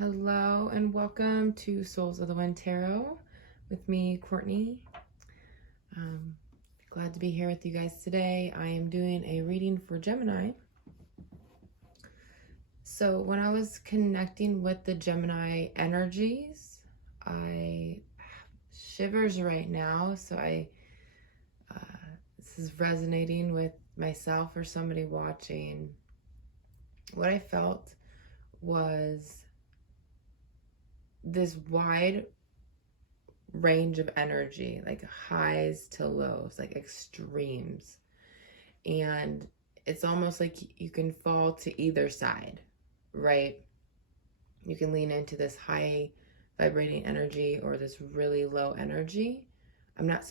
Hello and welcome to Souls of the Wind Tarot with me, Courtney. Glad to be here with you guys today. I am doing a reading for Gemini. So when I was connecting with the Gemini energies, I have shivers right now. So this is resonating with myself or somebody watching. What I felt was this wide range of energy, like highs to lows, like extremes. And it's almost like you can fall to either side, right? You can lean into this high vibrating energy or this really low energy. I'm not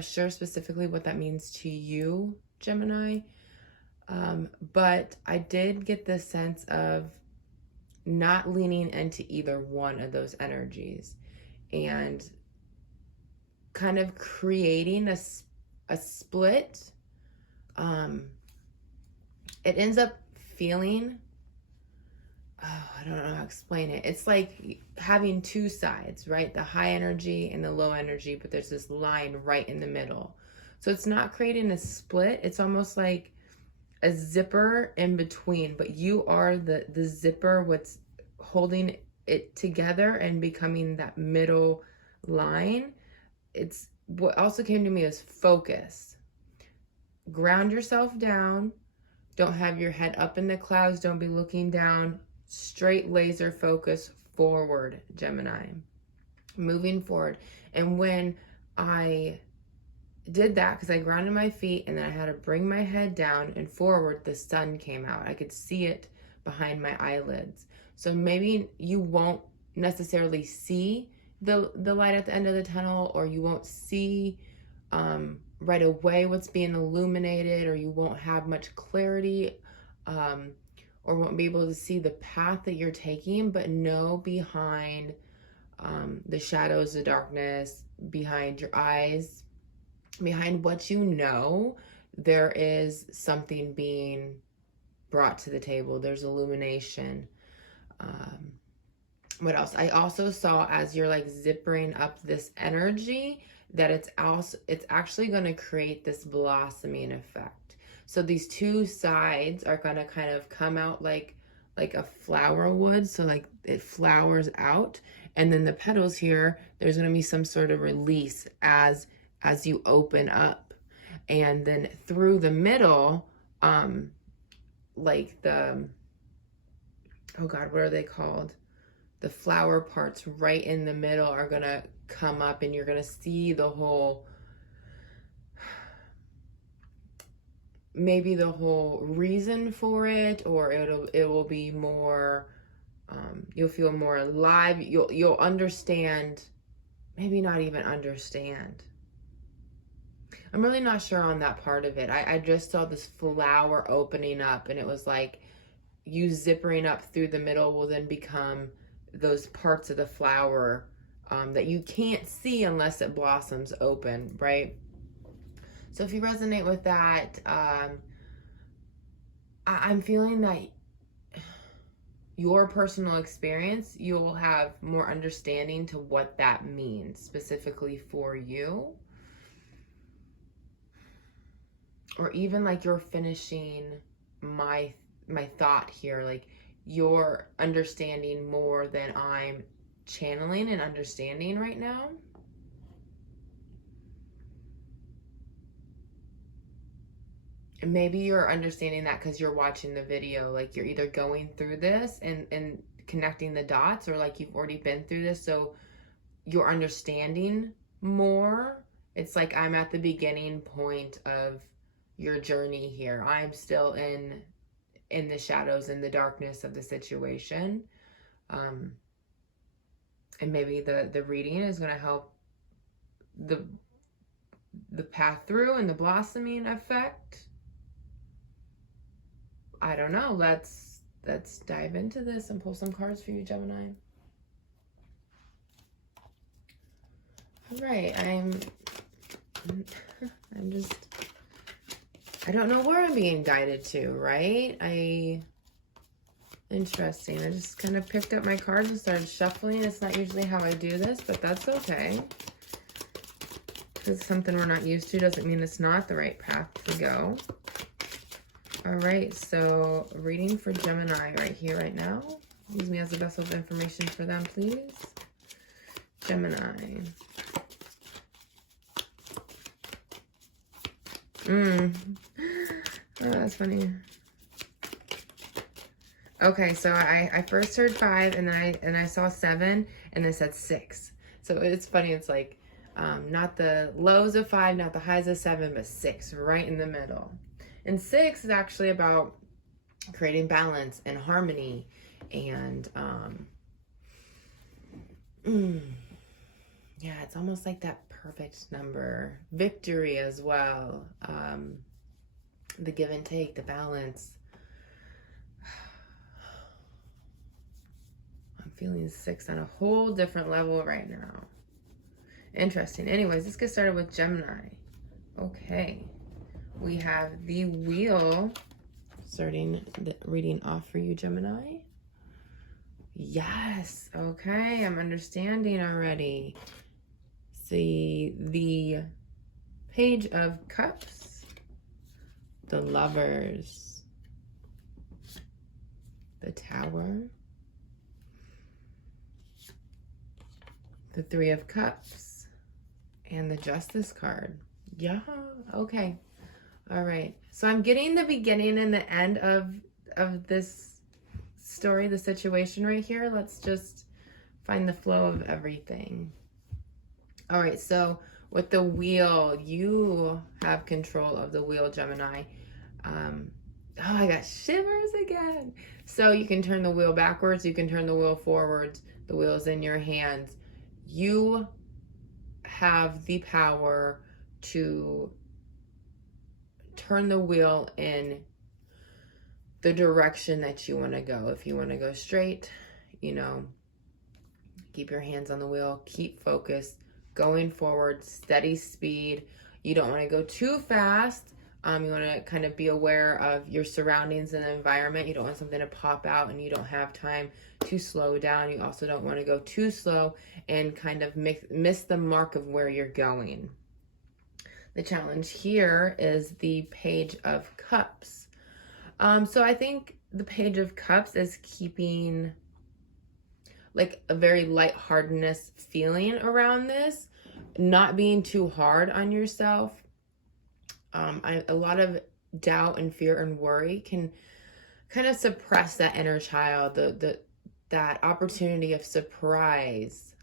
sure specifically what that means to you, Gemini, but I did get the sense of not leaning into either one of those energies and kind of creating a split. It ends up feeling, I don't know how to explain it. It's like having two sides, right? The high energy and the low energy, but there's this line right in the middle. So it's not creating a split. It's almost like a zipper in between, but you are the zipper, what's holding it together and becoming that middle line. It's what also came to me is focus. Ground yourself down. Don't have your head up in the clouds. Don't be looking down. Straight laser focus forward, Gemini. Moving forward. And when I did that, because I grounded my feet and then I had to bring my head down and forward, the sun came out. I could see it behind my eyelids. So maybe you won't necessarily see the light at the end of the tunnel, or you won't see right away what's being illuminated, or you won't have much clarity, or won't be able to see the path that you're taking, but know behind the shadows, the darkness, behind your eyes, behind what you know, there is something being brought to the table. There's illumination. What else? I also saw, as you're like zippering up this energy, that it's actually going to create this blossoming effect. So these two sides are going to kind of come out like a flower would. So like it flowers out, and then the petals here, there's going to be some sort of release as you open up. And then through the middle, like the, oh God, what are they called? The flower parts right in the middle are gonna come up, and you're gonna see the whole, maybe the whole reason for it, or it will be more, you'll feel more alive. You'll understand, maybe not even understand. I'm really not sure on that part of it. I just saw this flower opening up, and it was like you zippering up through the middle will then become those parts of the flower that you can't see unless it blossoms open, right? So if you resonate with that, I'm feeling that your personal experience, you'll have more understanding to what that means specifically for you. Or even like you're finishing my thought here, like you're understanding more than I'm channeling and understanding right now. And maybe you're understanding that because you're watching the video, like you're either going through this and connecting the dots, or like you've already been through this, so you're understanding more. It's like I'm at the beginning point of your journey here. I'm still in the shadows, in the darkness of the situation. And maybe the reading is going to help the path through and the blossoming effect. I don't know. Let's dive into this and pull some cards for you, Gemini. All right, I'm just, I don't know where I'm being guided to, right? Interesting. I just kind of picked up my cards and started shuffling. It's not usually how I do this, but that's okay. It's something we're not used to. Doesn't mean it's not the right path to go. All right, so reading for Gemini right here, right now. Use me as a vessel of information for them, please. Gemini. Oh, that's funny. Okay, so I first heard 5, and then I saw 7, and then it said 6. So it's funny. It's like not the lows of 5, not the highs of 7, but 6, right in the middle. And 6 is actually about creating balance and harmony, and yeah, it's almost like that perfect number. Victory as well. The give and take, the balance. I'm feeling 6 on a whole different level right now. Interesting. Anyways, let's get started with Gemini. Okay. We have the wheel. Starting the reading off for you, Gemini. Yes. Okay. I'm understanding already. See the Page of Cups, the Lovers, the Tower, the Three of Cups, and the Justice card. Yeah. Okay. All right. So I'm getting the beginning and the end of this story, the situation right here. Let's just find the flow of everything. All right, so with the wheel, you have control of the wheel, Gemini. Oh, I got shivers again. So you can turn the wheel backwards. You can turn the wheel forwards. The wheel's in your hands. You have the power to turn the wheel in the direction that you want to go. If you want to go straight, you know, keep your hands on the wheel, keep focused. Going forward, steady speed. You don't want to go too fast. You want to kind of be aware of your surroundings and the environment. You don't want something to pop out and you don't have time to slow down. You also don't want to go too slow and kind of miss the mark of where you're going. The challenge here is the Page of Cups. So I think the Page of Cups is keeping like a very lightheartedness feeling around this, not being too hard on yourself. A lot of doubt and fear and worry can kind of suppress that inner child, that opportunity of surprise,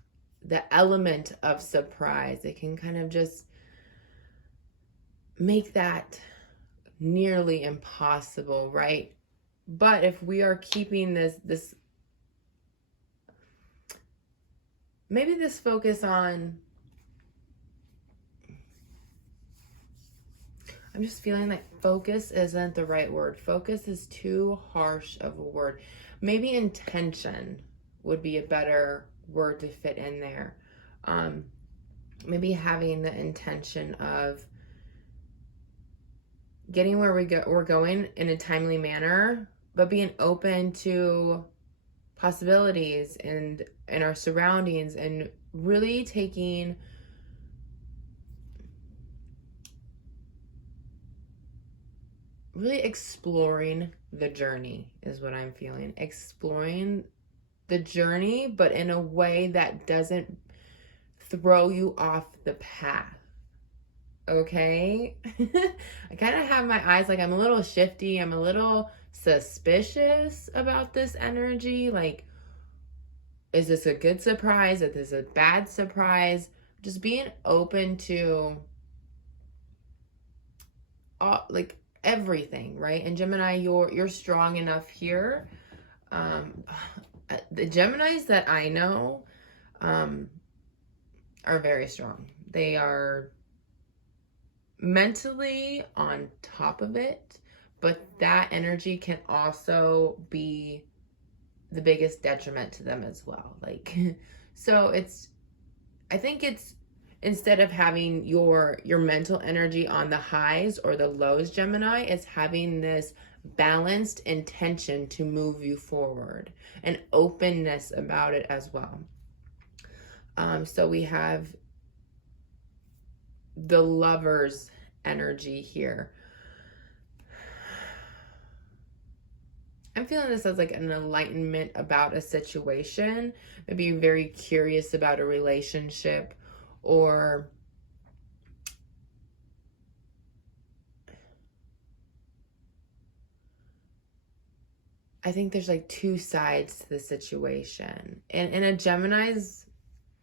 the element of surprise. It can kind of just make that nearly impossible, right? But if we are keeping this maybe this focus on, I'm just feeling like focus isn't the right word. Focus is too harsh of a word. Maybe intention would be a better word to fit in there. Maybe having the intention of getting where we're going in a timely manner, but being open to possibilities and our surroundings, and really exploring the journey is what I'm feeling. Exploring the journey, but in a way that doesn't throw you off the path. Okay? I kind of have my eyes, like I'm a little shifty. I'm a little suspicious about this energy. Like, is this a good surprise? Is this a bad surprise? Just being open to all, like everything, right? And Gemini, you're strong enough here. The Geminis that I know are very strong. They are mentally on top of it, but that energy can also be the biggest detriment to them as well. Like, so I think it's, instead of having your mental energy on the highs or the lows, Gemini, it's having this balanced intention to move you forward, and openness about it as well. So we have the Lover's energy here. I'm feeling this as like an enlightenment about a situation, maybe you're very curious about a relationship, or I think there's like two sides to the situation. And in a Gemini's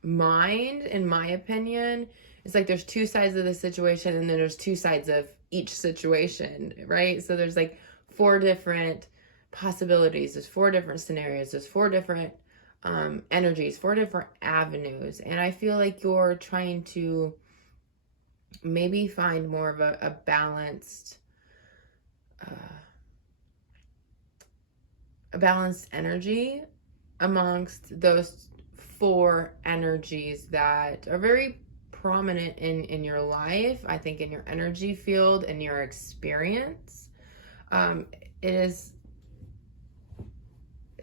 mind, in my opinion, it's like there's two sides of the situation, and then there's two sides of each situation, right? So there's like 4 different possibilities, there's 4 different scenarios, there's 4 different energies, 4 different avenues. And I feel like you're trying to maybe find more of a balanced energy amongst those 4 energies that are very prominent in your life, I think, in your energy field and your experience. It is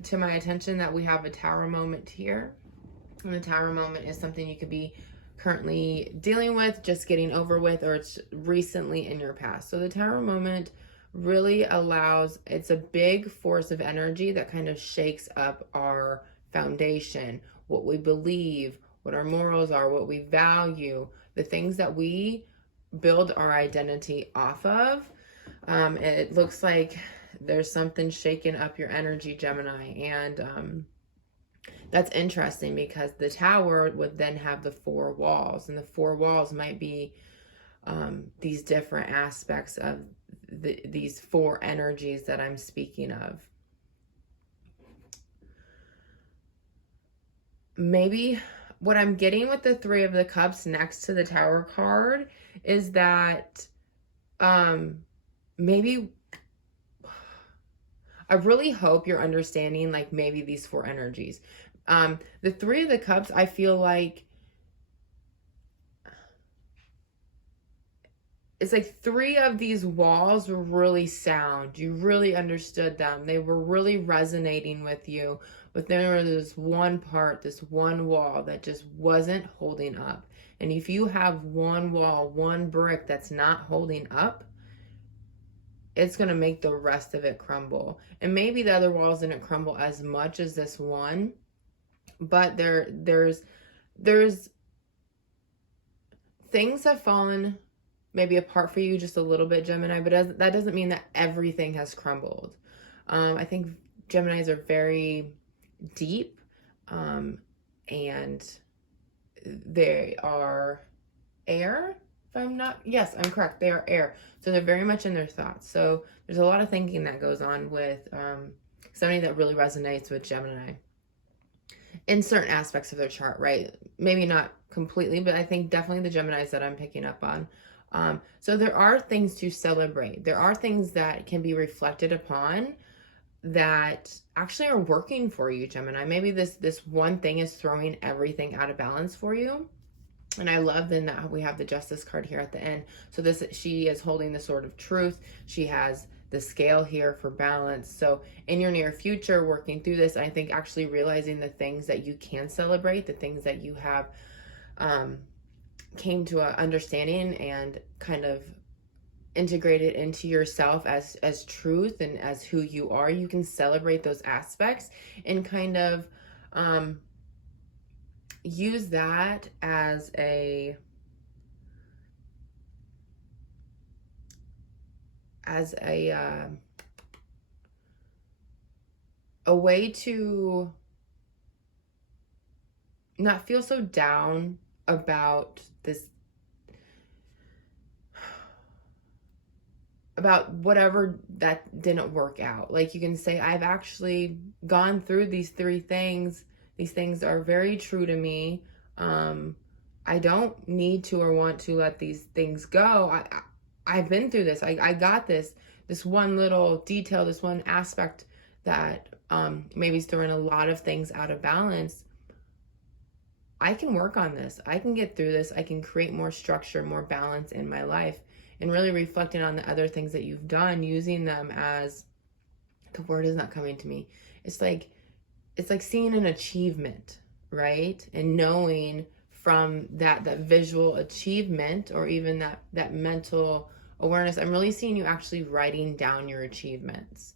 to my attention that we have a Tower moment here. And the Tower moment is something you could be currently dealing with, just getting over with, or it's recently in your past. So the Tower moment really allows, it's a big force of energy that kind of shakes up our foundation, what we believe, what our morals are, what we value, the things that we build our identity off of. It looks like there's something shaking up your energy, Gemini, and that's interesting because the Tower would then have the 4 walls, and the 4 walls might be these different aspects of these 4 energies that I'm speaking of. Maybe what I'm getting with the 3 of the Cups next to the Tower card is that maybe I really hope you're understanding like maybe these 4 energies. The 3 of the Cups, I feel like it's like 3 of these walls were really sound. You really understood them. They were really resonating with you. But there was this one part, this one wall that just wasn't holding up. And if you have one wall, one brick that's not holding up, it's going to make the rest of it crumble. And maybe the other walls didn't crumble as much as this one, but there's things have fallen maybe apart for you just a little bit, Gemini, but that doesn't mean that everything has crumbled. I think Geminis are very deep, and they are air. Yes, I'm correct. They are air. So they're very much in their thoughts. So there's a lot of thinking that goes on with somebody that really resonates with Gemini in certain aspects of their chart, right? Maybe not completely, but I think definitely the Geminis that I'm picking up on. So there are things to celebrate. There are things that can be reflected upon that actually are working for you, Gemini. Maybe this one thing is throwing everything out of balance for you. And I love then that we have the Justice card here at the end. So she is holding the Sword of Truth. She has the scale here for balance. So in your near future, working through this, I think actually realizing the things that you can celebrate, the things that you have came to an understanding and kind of integrated into yourself as truth and as who you are. You can celebrate those aspects and kind of use that as a way to not feel so down about this, about whatever that didn't work out. Like you can say, I've actually gone through these 3 things. These things are very true to me. I don't need to or want to let these things go. I've been through this. I got this one little detail, this one aspect that maybe is throwing a lot of things out of balance. I can work on this. I can get through this. I can create more structure, more balance in my life, and really reflecting on the other things that you've done, using them as the word is not coming to me. It's like seeing an achievement, right? And knowing from that visual achievement, or even that mental awareness, I'm really seeing you actually writing down your achievements,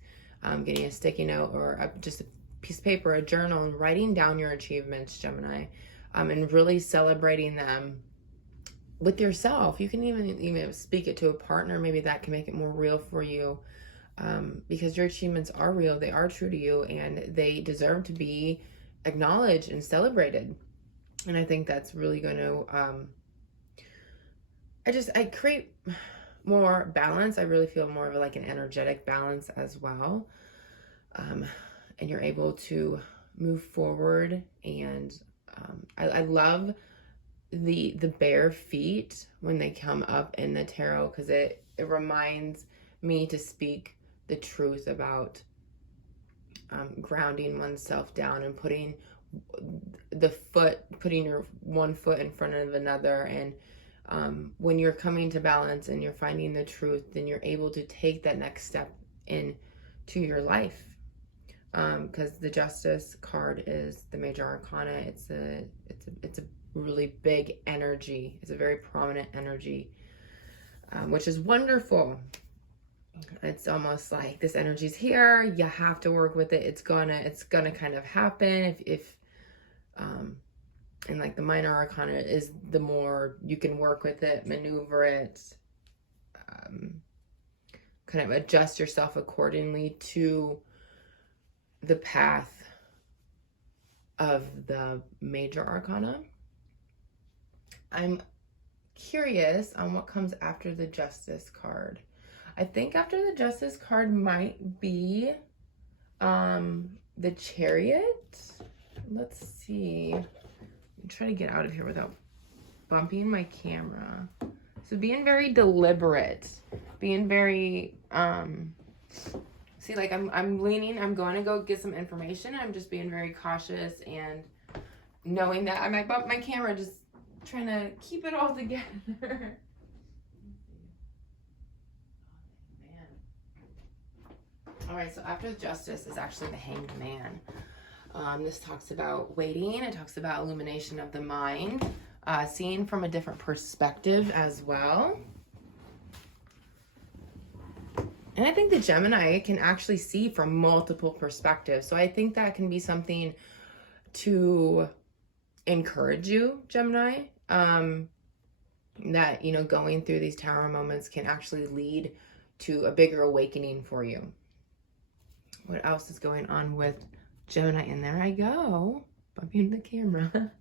getting a sticky note or just a piece of paper, a journal, and writing down your achievements, Gemini, and really celebrating them with yourself. You can even speak it to a partner. Maybe that can make it more real for you, because your achievements are real. They are true to you, and they deserve to be acknowledged and celebrated. And I think that's really going to, I create more balance. I really feel more of like an energetic balance as well. And you're able to move forward. And I love the bare feet when they come up in the tarot, because it reminds me to speak the truth about grounding oneself down and putting your one foot in front of another. And when you're coming to balance and you're finding the truth, then you're able to take that next step into your life. Because the Justice card is the major arcana. It's a really big energy. It's a very prominent energy, which is wonderful. It's almost like this energy's here. You have to work with it. It's gonna kind of happen. If and like the minor arcana is the more you can work with it, maneuver it, kind of adjust yourself accordingly to the path of the major arcana. I'm curious on what comes after the Justice card. I think after the Justice card might be the Chariot. Let's see. I'm trying to get out of here without bumping my camera. So being very deliberate, being very see, like I'm leaning, I'm going to go get some information. I'm just being very cautious and knowing that I might bump my camera, just trying to keep it all together. All right, so after the Justice is actually the Hanged Man. This talks about waiting. It talks about illumination of the mind, seeing from a different perspective as well. And I think the Gemini can actually see from multiple perspectives. So I think that can be something to encourage you, Gemini. That, you know, going through these tower moments can actually lead to a bigger awakening for you. What else is going on with Gemini? And there I go, bumping the camera.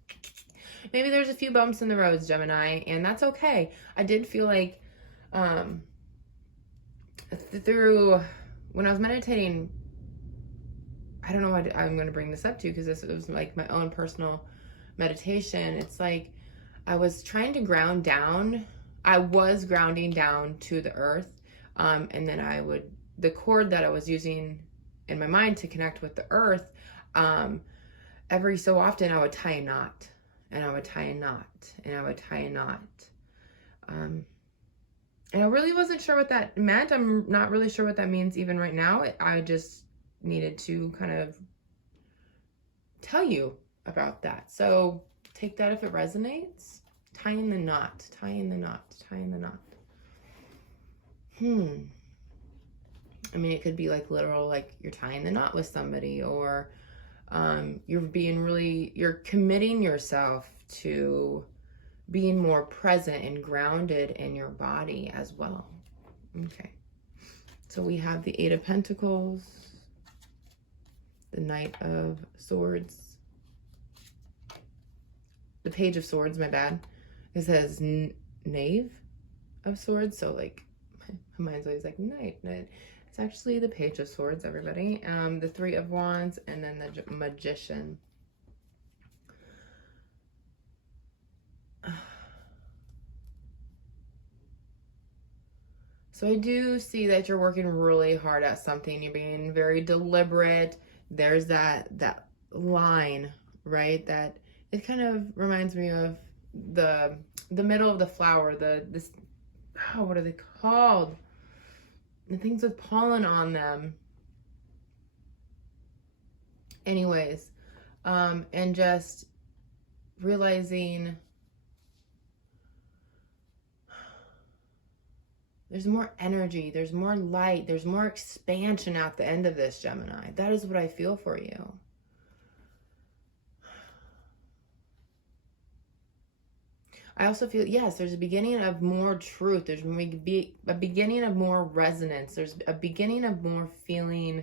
Maybe there's a few bumps in the roads, Gemini, and that's okay. I did feel like through when I was meditating, I don't know what I'm going to bring this up to, because this was like my own personal meditation. It's like I was trying to ground down. I was grounding down to the earth, and then the cord that I was using in my mind to connect with the earth, every so often I would tie a knot, and I would tie a knot, and I would tie a knot. And I really wasn't sure what that meant. I'm not really sure what that means even right now. I just needed to kind of tell you about that. So take that if it resonates. Tying the knot, tying the knot, tying the knot. I mean, it could be like literal, like you're tying the knot with somebody, or you're committing yourself to being more present and grounded in your body as well. Okay. So we have the Eight of Pentacles, the Knight of Swords, the Page of Swords, my bad. It says Knave of Swords. So like, my mind's always like Knight. It's actually the Page of Swords, everybody. The Three of Wands, and then the Magician. So I do see that you're working really hard at something. You're being very deliberate. There's that line, right? That it kind of reminds me of the middle of the flower. What are they called? The things with pollen on them. Anyways, and just realizing there's more energy, there's more light, there's more expansion at the end of this, Gemini. That is what I feel for you. I also feel, yes, there's a beginning of more truth. There's a beginning of more resonance. There's a beginning of more feeling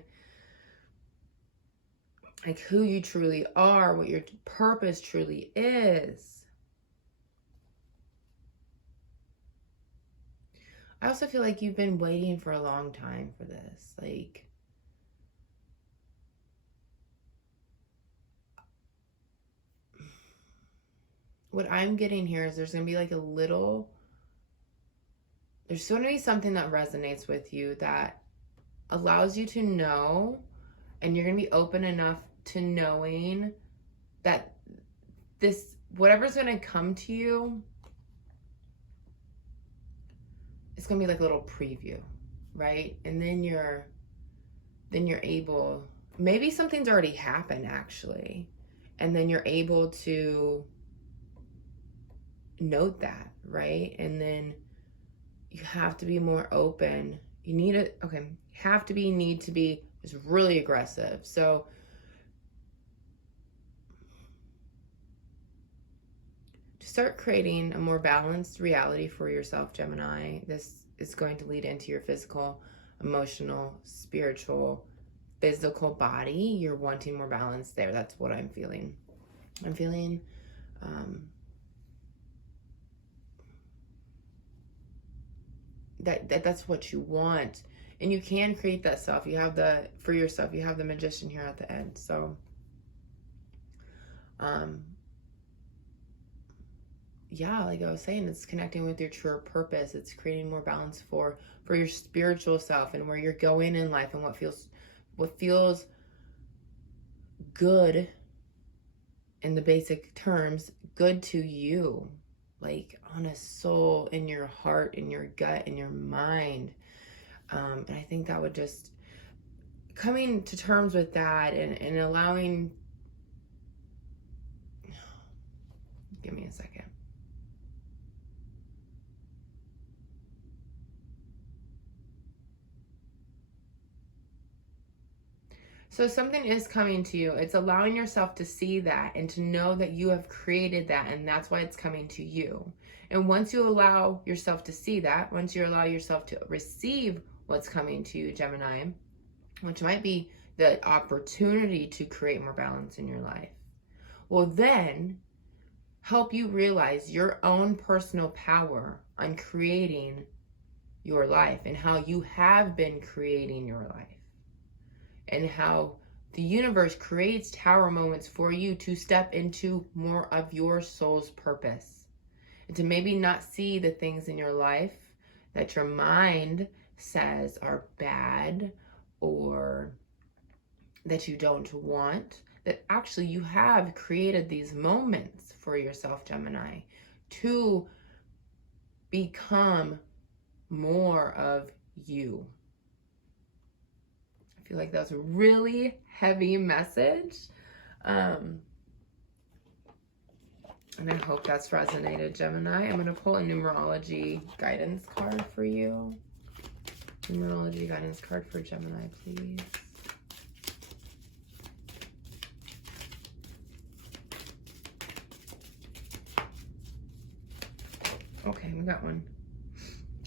like who you truly are, what your purpose truly is. I also feel like you've been waiting for a long time for this. Like, what I'm getting here is there's going to be like there's going to be something that resonates with you that allows you to know, and you're going to be open enough to knowing that whatever's going to come to you, it's going to be like a little preview, right? And then you're able, maybe something's already happened actually, and then you're able to note that, right? And then you have to be more open. You need to be is really aggressive. So to start creating a more balanced reality for yourself, Gemini, this is going to lead into your physical, emotional, spiritual, physical body. You're wanting more balance there. That's what I'm feeling. I'm feeling that's what you want, and you can create that self. You have for yourself, you have the Magician here at the end. So yeah, like I was saying, it's connecting with your true purpose. It's creating more balance for your spiritual self and where you're going in life, and what feels good in the basic terms, good to you, like on a soul, in your heart, in your gut, in your mind. And I think that would just coming to terms with that and allowing, give me a second. So something is coming to you. It's allowing yourself to see that and to know that you have created that, and that's why it's coming to you. And once you allow yourself to see that, once you allow yourself to receive what's coming to you, Gemini, which might be the opportunity to create more balance in your life, will then help you realize your own personal power on creating your life and how you have been creating your life. And how the universe creates tower moments for you to step into more of your soul's purpose. And to maybe not see the things in your life that your mind says are bad or that you don't want. That actually you have created these moments for yourself, Gemini, to become more of you. I feel like that was a really heavy message. And I hope that's resonated, Gemini. I'm going to pull a numerology guidance card for you. Numerology guidance card for Gemini, please. Okay, we got one.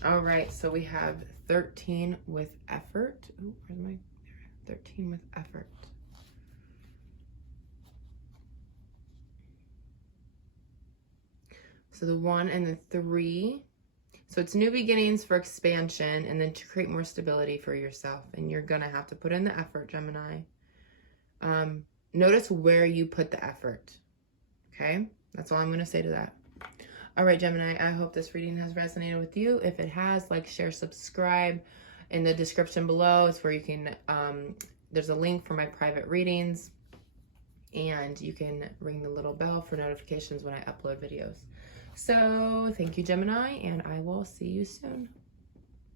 All right, so we have 13 with effort. Oh, where's my... 13 with effort. So the 1 and the 3. So it's new beginnings for expansion and then to create more stability for yourself. And you're going to have to put in the effort, Gemini. Notice where you put the effort. Okay? That's all I'm going to say to that. All right, Gemini, I hope this reading has resonated with you. If it has, like, share, subscribe. In the description below is where you can... there's a link for my private readings, and you can ring the little bell for notifications when I upload videos. So thank you, Gemini, and I will see you soon.